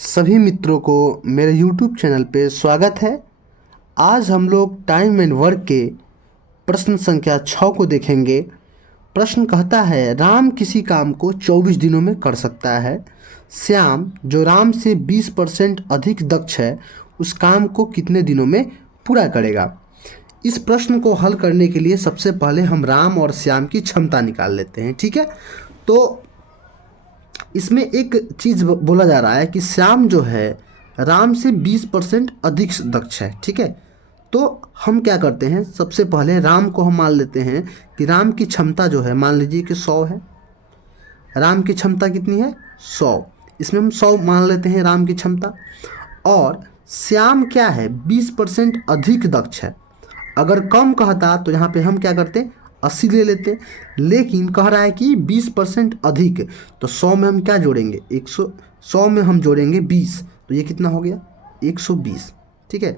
सभी मित्रों को मेरे YouTube चैनल पे स्वागत है। आज हम लोग टाइम एंड वर्क के प्रश्न संख्या 6 को देखेंगे। प्रश्न कहता है, राम किसी काम को 24 दिनों में कर सकता है। श्याम जो राम से 20% अधिक दक्ष है, उस काम को कितने दिनों में पूरा करेगा। इस प्रश्न को हल करने के लिए सबसे पहले हम राम और श्याम की क्षमता निकाल लेते हैं। ठीक है, तो इसमें एक चीज़ बोला जा रहा है कि श्याम जो है राम से 20% अधिक दक्ष है। ठीक है, तो हम क्या करते हैं, सबसे पहले राम को हम मान लेते हैं कि राम की क्षमता जो है, मान लीजिए कि 100 है। राम की क्षमता कितनी है? 100। इसमें हम 100 मान लेते हैं राम की क्षमता। और श्याम क्या है? 20% अधिक दक्ष है। अगर कम कहता तो यहाँ पे हम क्या करते, 80 ले लेते, लेकिन कह रहा है कि 20% अधिक, तो 100 में हम क्या जोड़ेंगे? 100 में हम जोड़ेंगे 20, तो ये कितना हो गया? 120। ठीक है,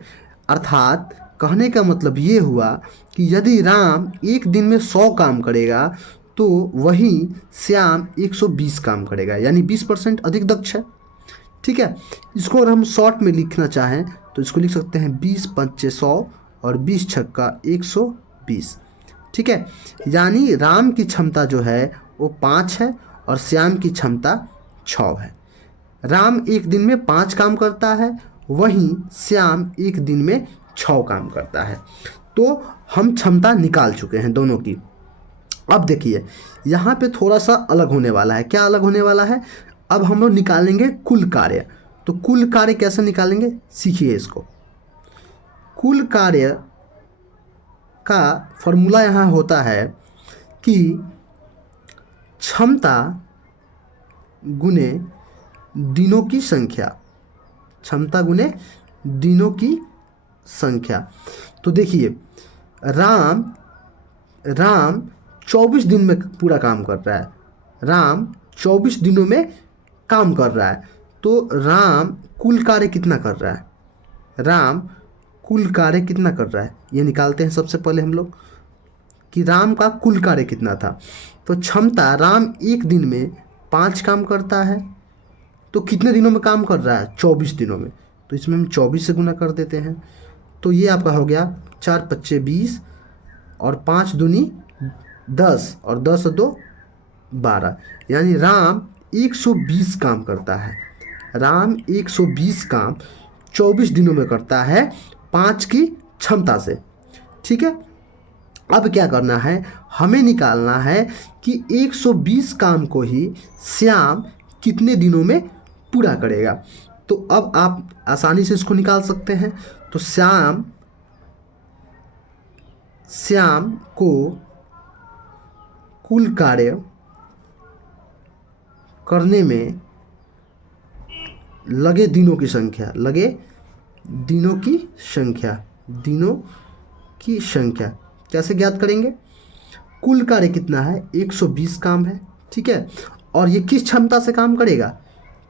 अर्थात कहने का मतलब ये हुआ कि यदि राम एक दिन में 100 काम करेगा तो वही श्याम 120 काम करेगा, यानी 20% अधिक दक्ष है। ठीक है, इसको अगर हम शॉर्ट में लिखना चाहें तो इसको लिख सकते हैं 20 पंचे 100 और 20 छक्का 120। ठीक है, यानी राम की क्षमता जो है वो 5 है और श्याम की क्षमता 6 है। राम एक दिन में 5 काम करता है, वहीं श्याम एक दिन में 6 काम करता है। तो हम क्षमता निकाल चुके हैं दोनों की। अब देखिए यहाँ पे थोड़ा सा अलग होने वाला है। क्या अलग होने वाला है? अब हम लोग निकालेंगे कुल कार्य। तो कुल कार्य कैसे निकालेंगे, सीखिए इसको। कुल कार्य का फॉर्मूला यहाँ होता है कि क्षमता गुने दिनों की संख्या, क्षमता गुने दिनों की संख्या। तो देखिए राम 24 दिन में पूरा काम कर रहा है। राम 24 दिनों में काम कर रहा है, तो राम कुल कार्य कितना कर रहा है? राम कुल कार्य कितना कर रहा है, ये निकालते हैं सबसे पहले हम लोग कि राम का कुल कार्य कितना था। तो क्षमता, राम एक दिन में 5 काम करता है, तो कितने दिनों में काम कर रहा है? 24 दिनों में। तो इसमें हम 24 से गुना कर देते हैं, तो ये आपका हो गया 4 पच्चे 20 और 5 दूनी 10 और 10 2 12, यानी राम 120 काम करता है। राम 120 काम 24 दिनों में करता है 5 की क्षमता से। ठीक है, अब क्या करना है, हमें निकालना है कि 120 काम को ही श्याम कितने दिनों में पूरा करेगा। तो अब आप आसानी से इसको निकाल सकते हैं। तो श्याम को कुल कार्य करने में लगे दिनों की संख्या, दिनों की संख्या कैसे ज्ञात करेंगे? कुल कार्य कितना है? 120 काम है। ठीक है, और ये किस क्षमता से काम करेगा?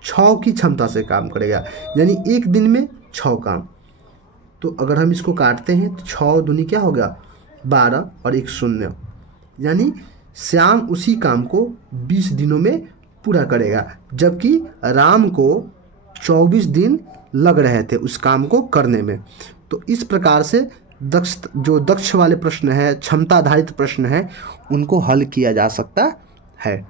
6 की क्षमता से काम करेगा, यानी एक दिन में 6 काम। तो अगर हम इसको काटते हैं तो 6 दूनी क्या होगा? 12 और 1 0, यानी श्याम उसी काम को 20 दिनों में पूरा करेगा, जबकि राम को 24 दिन लग रहे थे उस काम को करने में। तो इस प्रकार से दक्ष वाले प्रश्न है, क्षमता आधारित प्रश्न है, उनको हल किया जा सकता है।